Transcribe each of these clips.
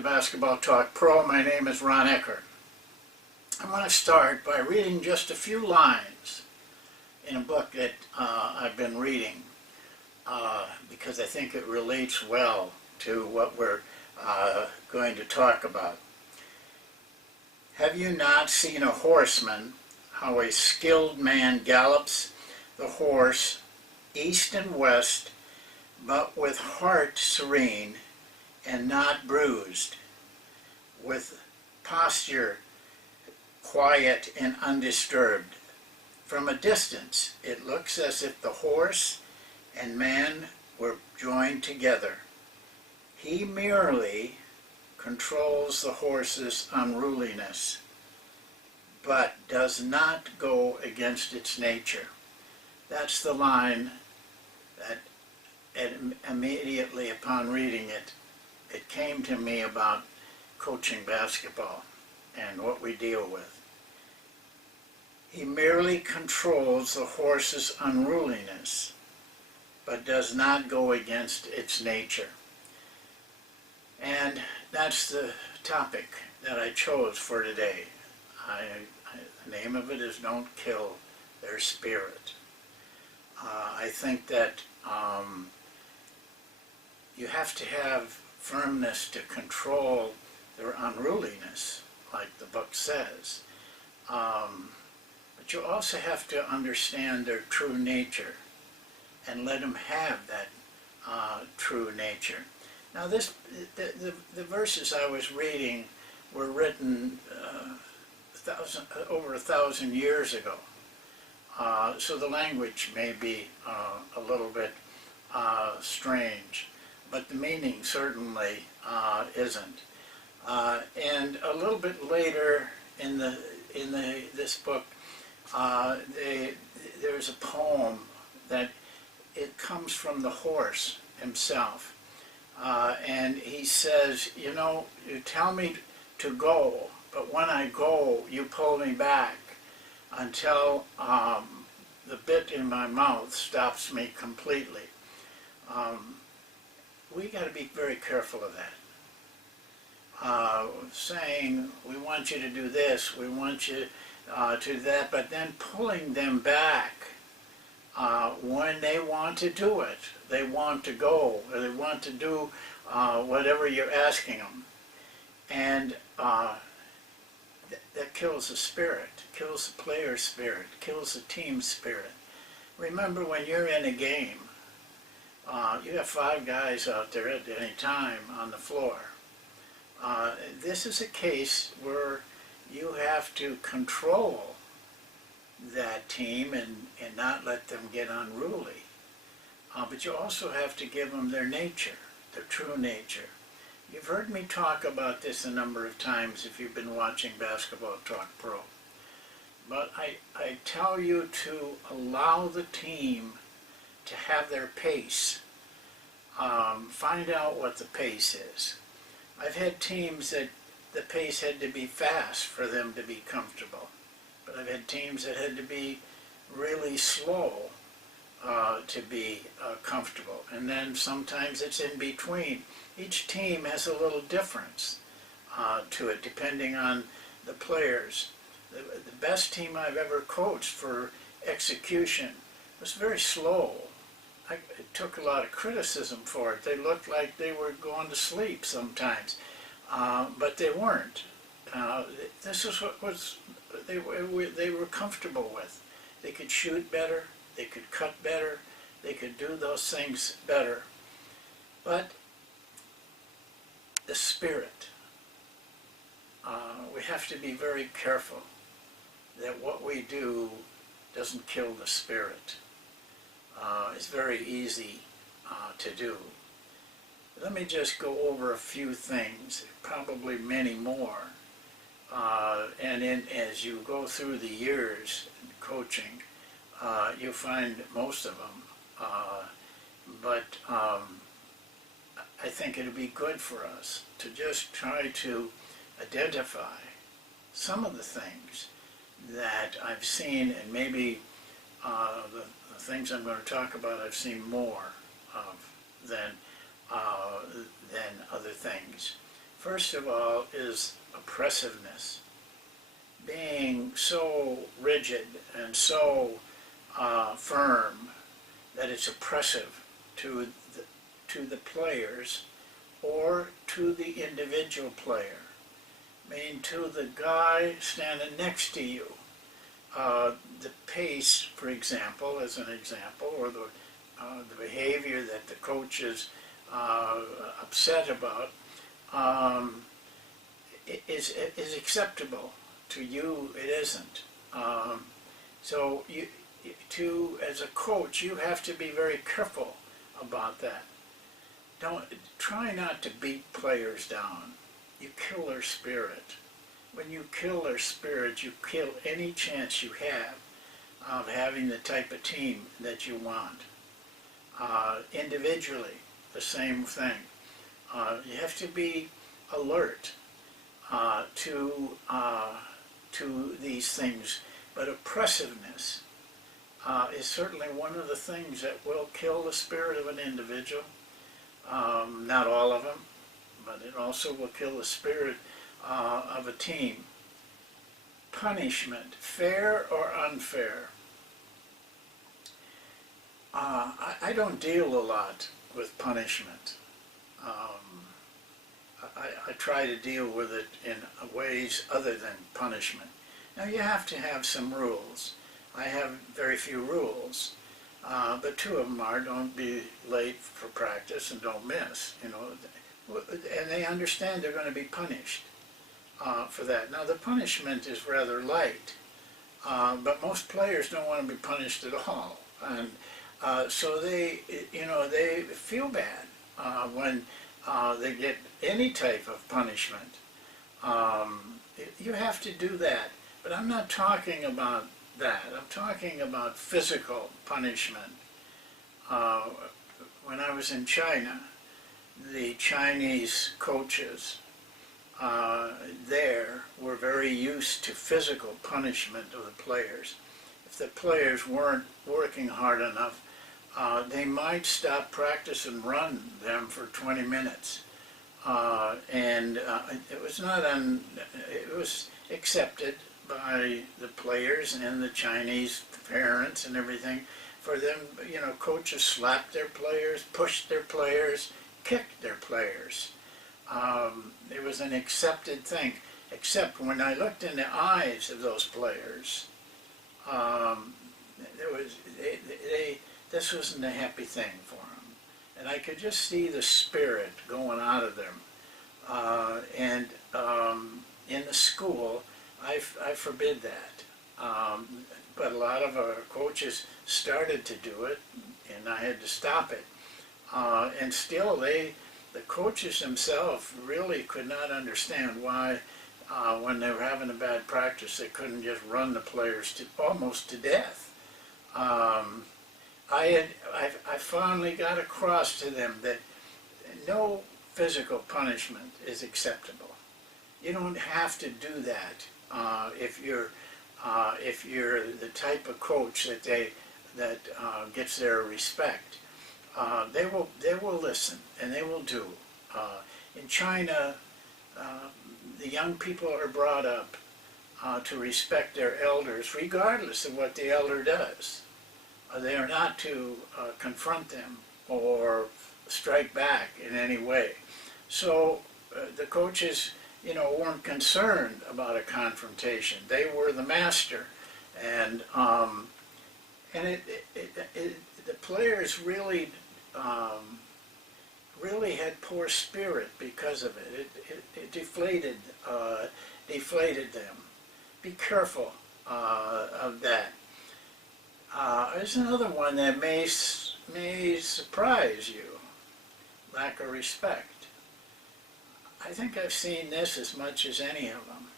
to Basketball Talk Pro. My name is Ron Ekker. I want to start by reading just a few lines in a book that I've been reading because I think it relates well to what we're going to talk about. Have you not seen a horseman, how a skilled man gallops the horse east and west, but with heart serene and not bruised, with posture quiet and undisturbed? From a distance it looks as if the horse and man were joined together. He merely controls the horse's unruliness, but does not go against its nature. That's the line that immediately upon reading it, it came to me about coaching basketball and what we deal with. He merely controls the horse's unruliness, but does not go against its nature. And that's the topic that I chose for today. The name of it is Don't Kill Their Spirit. I think that you have to have firmness to control their unruliness, like the book says. But you also have to understand their true nature and let them have that true nature. Now, the verses I was reading were written over 1,000 years ago. So the language may be a little bit strange, but the meaning certainly isn't. And a little bit later in this book, there's a poem that it comes from the horse himself, and he says, you know, you tell me to go, but when I go, you pull me back until the bit in my mouth stops me completely. We got to be very careful of that. Saying, we want you to do this, we want you to do that, but then pulling them back when they want to do it. They want to go, or they want to do whatever you're asking them. And that kills the spirit, kills the player's spirit, kills the team's spirit. Remember, when you're in a game, you have 5 guys out there at any time on the floor. This is a case where you have to control that team and not let them get unruly. But you also have to give them their nature, their true nature. You've heard me talk about this a number of times if you've been watching Basketball Talk Pro. But I tell you to allow the team to have their pace. Find out what the pace is. I've had teams that the pace had to be fast for them to be comfortable. But I've had teams that had to be really slow to be comfortable. And then sometimes it's in between. Each team has a little difference to it, depending on the players. The best team I've ever coached for execution was very slow. I took a lot of criticism for it. They looked like they were going to sleep sometimes, but they weren't. This is what they were comfortable with. They could shoot better, they could cut better, they could do those things better. But the spirit, we have to be very careful that what we do doesn't kill the spirit. It's very easy to do. Let me just go over a few things, probably many more. And as you go through the years in coaching, you'll find most of them. But I think it'll be good for us to just try to identify some of the things that I've seen, and maybe the things I'm going to talk about I've seen more of than other things. first of all, is oppressiveness. Being so rigid and so firm that it's oppressive to the players or to the individual player. I mean, to the guy standing next to you. The pace, for example, as an example, or the behavior that the coach is upset about is acceptable. To you, it isn't. So as a coach, you have to be very careful about that. Try not to beat players down. You kill their spirit. When you kill their spirit, you kill any chance you have of having the type of team that you want. Individually, the same thing. You have to be alert to these things, but oppressiveness is certainly one of the things that will kill the spirit of an individual. Not all of them, but it also will kill the spirit of a team. Punishment, fair or unfair. I don't deal a lot with punishment. I try to deal with it in ways other than punishment. Now you have to have some rules. I have very few rules, but two of them are don't be late for practice and don't miss. And they understand they're going to be punished for that. Now the punishment is rather light, but most players don't want to be punished at all, and so they feel bad when they get any type of punishment. You have to do that, but I'm not talking about that. I'm talking about physical punishment. When I was in China, the Chinese coaches there were very used to physical punishment of the players. If the players weren't working hard enough, they might stop practice and run them for 20 minutes. It was accepted by the players and the Chinese parents and everything. For them, coaches slapped their players, pushed their players, kicked their players. It was an accepted thing, except when I looked in the eyes of those players, this wasn't a happy thing for them. And I could just see the spirit going out of them. In the school, I forbid that. But a lot of our coaches started to do it, and I had to stop it. And still, the coaches themselves really could not understand why, when they were having a bad practice, they couldn't just run the players almost to death. I finally got across to them that no physical punishment is acceptable. You don't have to do that if you're the type of coach that gets their respect. They will listen and they will do. In China, the young people are brought up to respect their elders, regardless of what the elder does. They are not to confront them or strike back in any way. So the coaches, weren't concerned about a confrontation. They were the master, and the players really had poor spirit because of it. It deflated them. Be careful of that. There's another one that may surprise you. Lack of respect. I think I've seen this as much as any of them.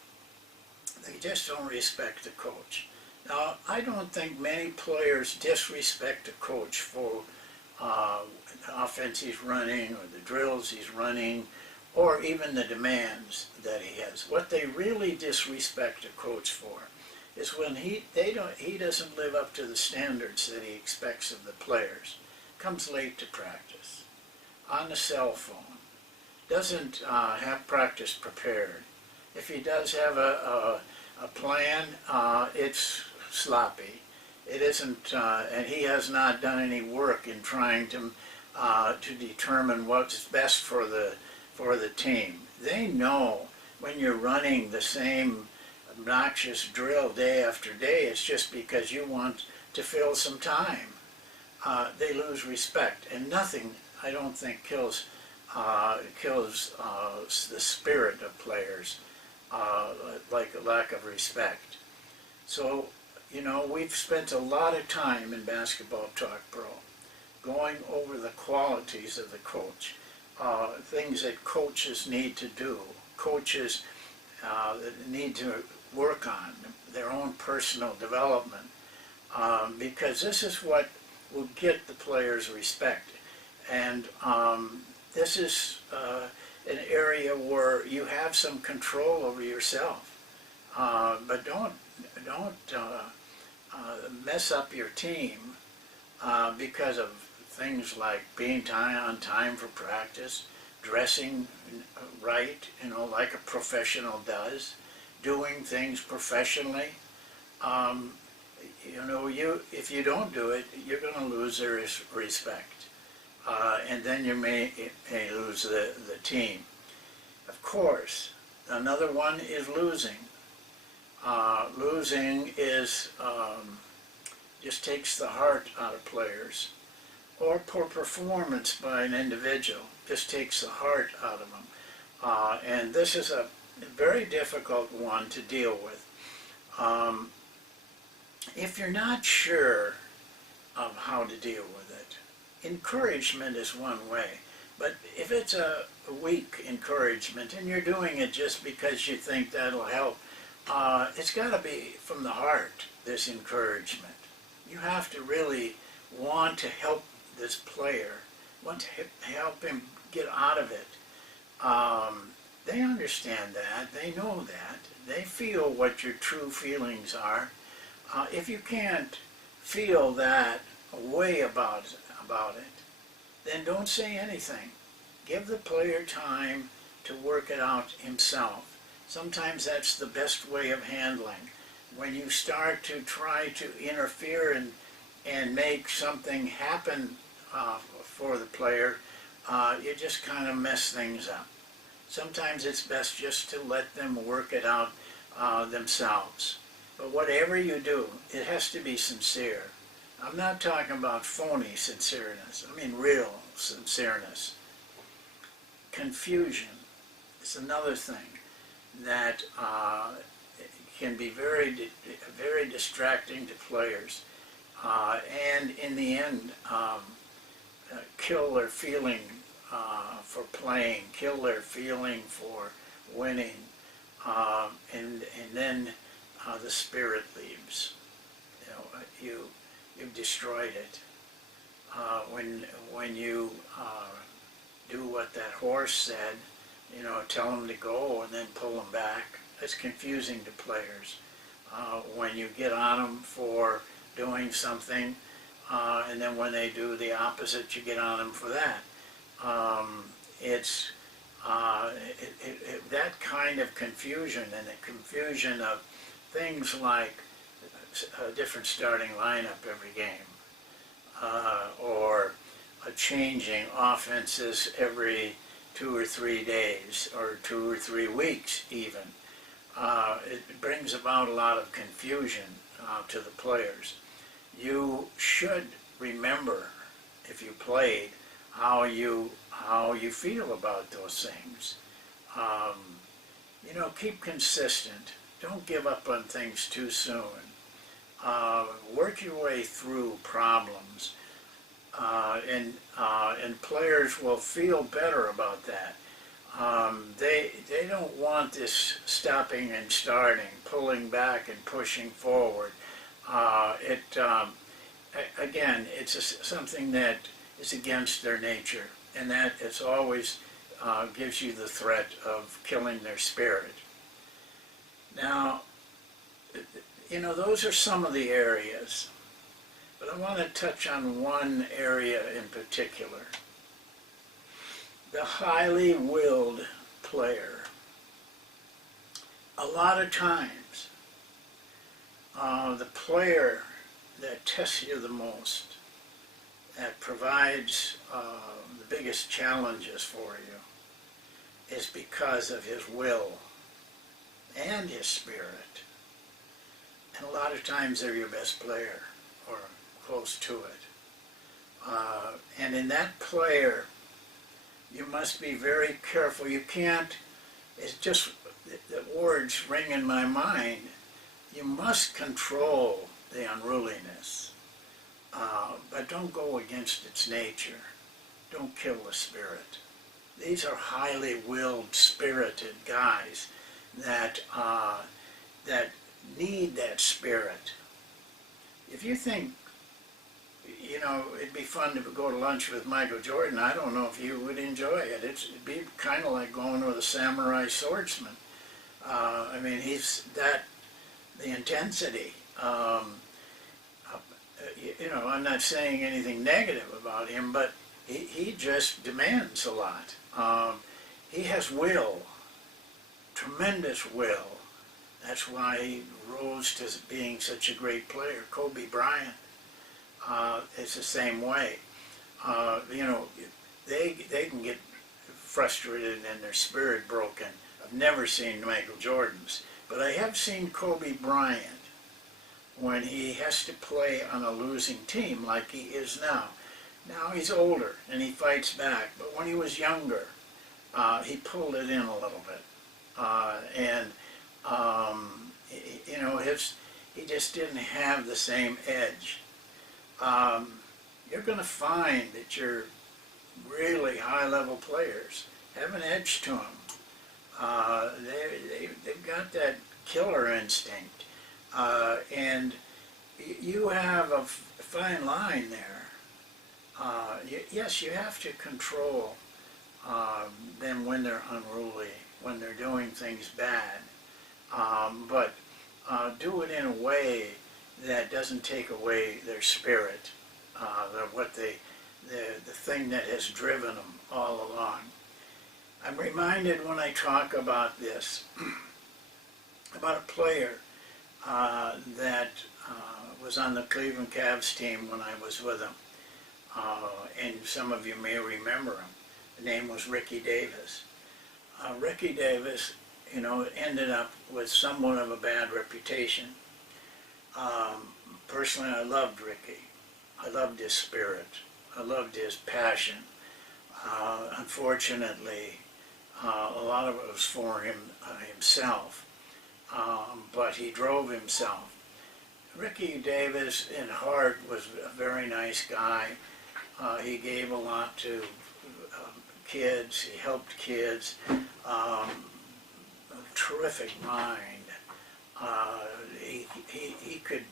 They just don't respect the coach. Now, I don't think many players disrespect a coach for the offense he's running or the drills he's running or even the demands that he has. What they really disrespect a coach for is when he doesn't live up to the standards that he expects of the players. Comes late to practice, on the cell phone, doesn't have practice prepared. If he does have a plan, it's sloppy. It isn't, and he has not done any work in trying to determine what's best for the team. They know when you're running the same obnoxious drill day after day, it's just because you want to fill some time. They lose respect, and nothing, I don't think, kills the spirit of players like a lack of respect. So, you know, we've spent a lot of time in Basketball Talk Pro going over the qualities of the coach, things that coaches need to do, coaches need to work on, their own personal development, because this is what will get the players respect. And this is an area where you have some control over yourself, but don't mess up your team because of things like being on time for practice, dressing right, you know, like a professional does, doing things professionally. You know, if you don't do it, you're going to lose their respect, and then you may lose the team. Of course, another one is losing. Losing is just takes the heart out of players, or poor performance by an individual just takes the heart out of them. And this is a very difficult one to deal with. If you're not sure of how to deal with it, encouragement is one way. But if it's a weak encouragement and you're doing it just because you think that'll help, it's got to be from the heart, this encouragement. You have to really want to help this player, want to help him get out of it. They understand that, they know that, they feel what your true feelings are. If you can't feel that way about it, then don't say anything. Give the player time to work it out himself. Sometimes that's the best way of handling. When you start to try to interfere and make something happen for the player, you just kind of mess things up. Sometimes it's best just to let them work it out themselves. But whatever you do, it has to be sincere. I'm not talking about phony sincereness. I mean real sincereness. Confusion is another thing that can be very distracting to players, and in the end kill their feeling for playing, kill their feeling for winning, and then the spirit leaves. You know, you've destroyed it. When you do what that horse said, you know, tell them to go and then pull them back. It's confusing to players. When you get on them for doing something, and then when they do the opposite, you get on them for that. It's that kind of confusion, and the confusion of things like a different starting lineup every game, or changing offenses every 2 or 3 days, or 2 or 3 weeks even. It brings about a lot of confusion to the players. You should remember, if you played, how you feel about those things. You know, keep consistent. Don't give up on things too soon. Work your way through problems, and players will feel better about that. They don't want this stopping and starting, pulling back and pushing forward. Again, it's something that is against their nature, and that it's always gives you the threat of killing their spirit. Now, you know, those are some of the areas, but I want to touch on one area in particular. the highly willed player, a lot of times, the player that tests you the most, that provides the biggest challenges for you, is because of his will and his spirit. And a lot of times they're your best player, or close to it. And in that player, you must be very careful. You can't, it's just, the words ring in my mind, you must control the unruliness, but don't go against its nature. Don't kill the spirit. These are highly willed, spirited guys that that need that spirit. If you think, you know, it'd be fun to go to lunch with Michael Jordan, I don't know if you would enjoy it. It'd be kind of like going with a samurai swordsman. I mean, he's that, the intensity. You know, I'm not saying anything negative about him, but he just demands a lot. He has will, tremendous will. That's why he rose to being such a great player. Kobe Bryant is the same way. You know, they can get frustrated and their spirit broken. I've never seen Michael Jordan's, but I have seen Kobe Bryant when he has to play on a losing team like he is now. Now he's older and he fights back, but when he was younger, he pulled it in a little bit. You know, he just didn't have the same edge. You're going to find that your really high-level players have an edge to them. They've got that killer instinct. And you have a fine line there. Yes, you have to control them when they're unruly, when they're doing things bad, but do it in a way that doesn't take away their spirit, the thing that has driven them all along. I'm reminded when I talk about this, about a player that was on the Cleveland Cavs team when I was with him, and some of you may remember him. The name was Ricky Davis. Ricky Davis, you know, ended up with somewhat of a bad reputation. Personally, I loved Ricky. I loved his spirit. I loved his passion. Unfortunately, a lot of it was for him himself, but he drove himself. Ricky Davis, in heart, was a very nice guy. He gave a lot to kids. He helped kids. A terrific mind. He could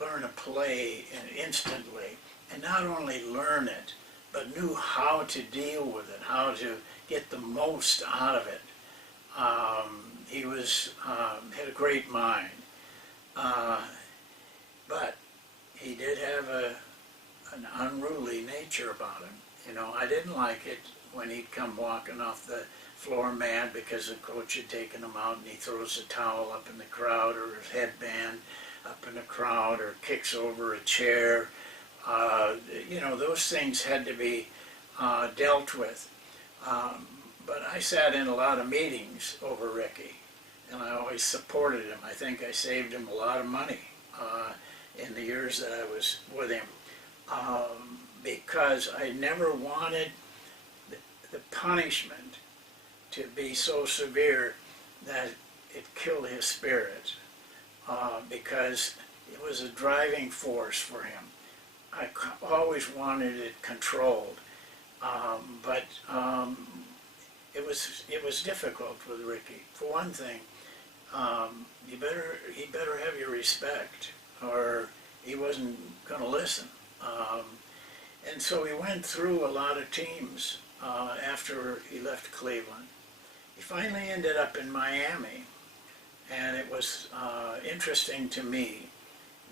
learn a play instantly, and not only learn it, but knew how to deal with it, how to get the most out of it. He had a great mind, but he did have an unruly nature about him. You know, I didn't like it when he'd come walking off the floor mad because the coach had taken him out, and he throws a towel up in the crowd, or his headband up in the crowd, or kicks over a chair. You know, those things had to be dealt with. But I sat in a lot of meetings over Ricky, and I always supported him. I think I saved him a lot of money in the years that I was with him, because I never wanted the punishment to be so severe that it killed his spirit, because it was a driving force for him. I always wanted it controlled, but it was difficult with Ricky. For one thing, he better have your respect, or he wasn't going to listen. And so he went through a lot of teams after he left Cleveland. He finally ended up in Miami, and it was interesting to me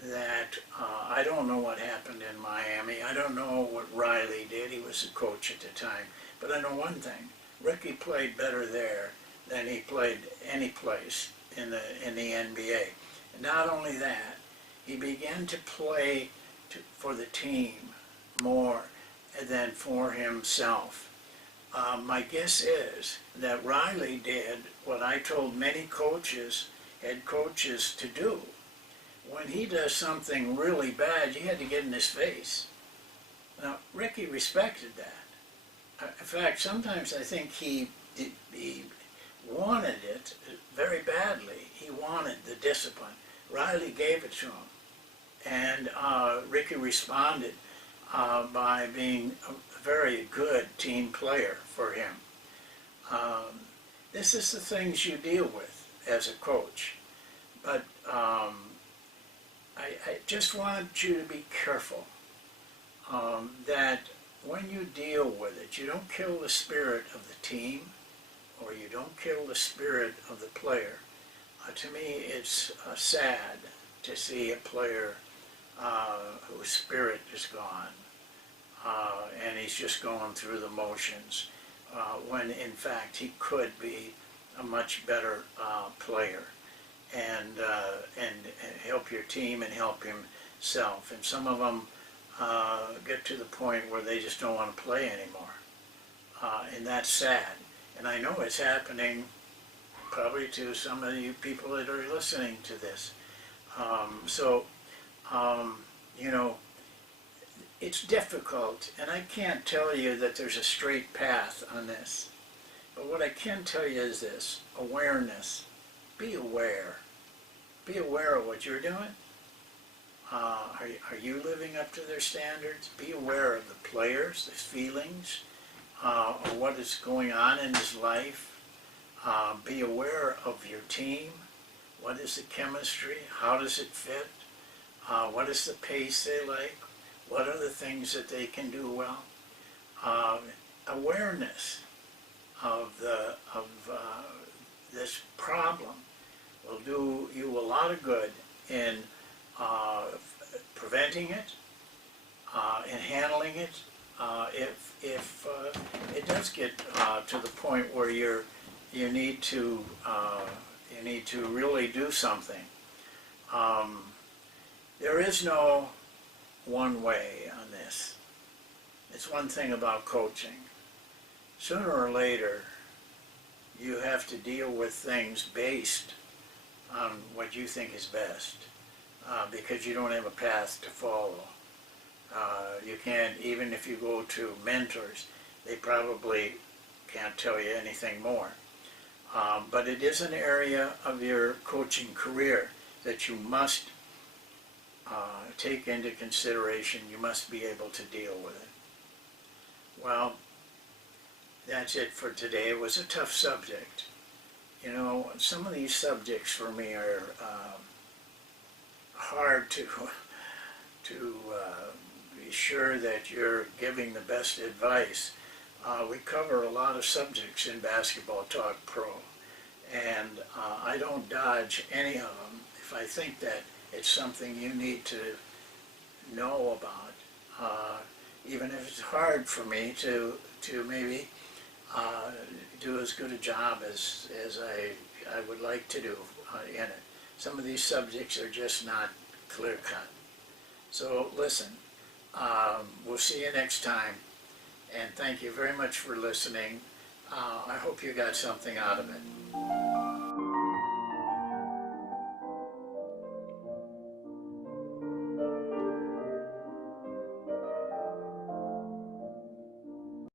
that I don't know what happened in Miami. I don't know what Riley did. He was the coach at the time. But I know one thing. Ricky played better there than he played any place in the NBA. And not only that, he began to play for the team more than for himself. My guess is that Riley did what I told many coaches, head coaches, to do. When he does something really bad, you had to get in his face. Now, Ricky respected that. In fact, sometimes I think he wanted it very badly. He wanted the discipline. Riley gave it to him. And Ricky responded by being a very good team player for him. This is the things you deal with as a coach. But I just wanted you to be careful that when you deal with it, you don't kill the spirit of the team or you don't kill the spirit of the player. To me, it's sad to see a player whose spirit is gone and he's just going through the motions when in fact he could be a much better player and help your team and help himself. And some of them get to the point where they just don't want to play anymore. And that's sad. And I know it's happening probably to some of you people that are listening to this. You know, it's difficult, and I can't tell you that there's a straight path on this. But what I can tell you is this: awareness. Be aware. Be aware of what you're doing. Are you living up to their standards? Be aware of the players, his feelings, or what is going on in his life. Be aware of your team. What is the chemistry? How does it fit? What is the pace they like? What are the things that they can do well? Awareness of this problem will do you a lot of good in preventing it, in handling it. If it does get to the point where you need to really do something. There is no one way on this. It's one thing about coaching. Sooner or later, you have to deal with things based on what you think is best, because you don't have a path to follow. You can't, even if you go to mentors, they probably can't tell you anything more. But it is an area of your coaching career that you must take into consideration. You must be able to deal with it. Well, that's it for today. It was a tough subject. You know, some of these subjects for me are hard to be sure that you're giving the best advice. We cover a lot of subjects in Basketball Talk Pro, and I don't dodge any of them. If I think that it's something you need to know about, even if it's hard for me to maybe do as good a job as I would like to do in it. Some of these subjects are just not clear-cut. So listen, we'll see you next time, and thank you very much for listening. I hope you got something out of it.